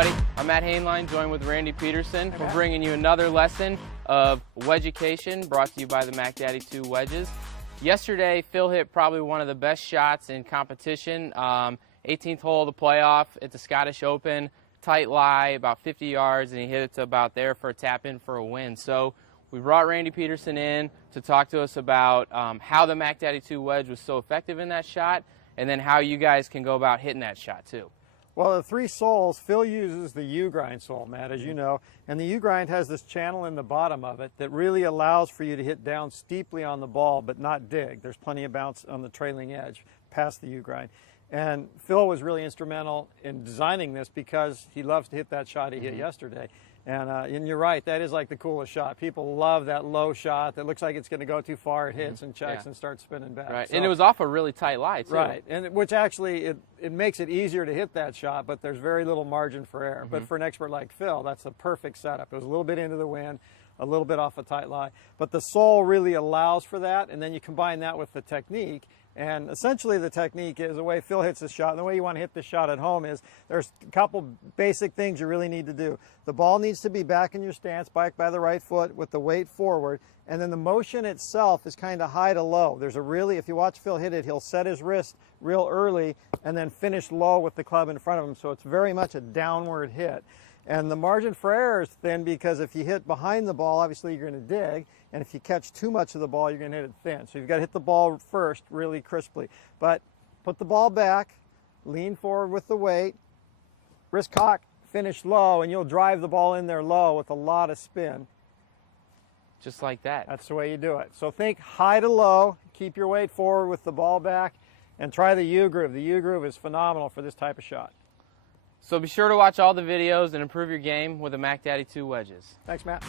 everybody, I'm Matt Hainline, joined with Randy Peterson. We're bringing you another lesson of Wedgeducation, brought to you by the Mac Daddy 2 wedges. Yesterday, Phil hit probably one of the best shots in competition. 18th hole of the playoff at the Scottish Open, tight lie, about 50 yards, and he hit it to about there for a tap-in for a win. So we brought Randy Peterson in to talk to us about how the Mac Daddy 2 wedge was so effective in that shot, and then how you guys can go about hitting that shot too. Well, the three soles, Phil uses the U-grind sole, Matt, as you know, and the U-grind has this channel in the bottom of it that really allows for you to hit down steeply on the ball but not dig. There's plenty of bounce on the trailing edge past the U-grind. And Phil was really instrumental in designing this because he loves to hit that shot he hit yesterday. And you're right, that is like the coolest shot. People love that low shot that looks like it's going to go too far. It hits and checks and starts spinning back. Right, so, and it was off a really tight lie, too. Right, and which actually, it makes it easier to hit that shot, but there's very little margin for error. But for an expert like Phil, that's a perfect setup. It was a little bit into the wind, a little bit off a tight lie. But the sole really allows for that, and then you combine that with the technique. And essentially the technique is the way Phil hits the shot, and the way you want to hit the shot at home is there's a couple basic things you really need to do. The ball needs to be back in your stance, back by the right foot with the weight forward, and then the motion itself is kind of high to low. There's a really, if you watch Phil hit it, he'll set his wrist real early and then finish low with the club in front of him, so it's very much a downward hit. And the margin for error is thin because if you hit behind the ball, obviously you're going to dig, and if you catch too much of the ball, you're going to hit it thin. So you've got to hit the ball first really crisply. But put the ball back, lean forward with the weight, wrist cock, finish low, and you'll drive the ball in there low with a lot of spin. Just like that. That's the way you do it. So think high to low, keep your weight forward with the ball back, and try the U-groove. The U-groove is phenomenal for this type of shot. So be sure to watch all the videos and improve your game with the Mac Daddy 2 wedges. Thanks, Matt.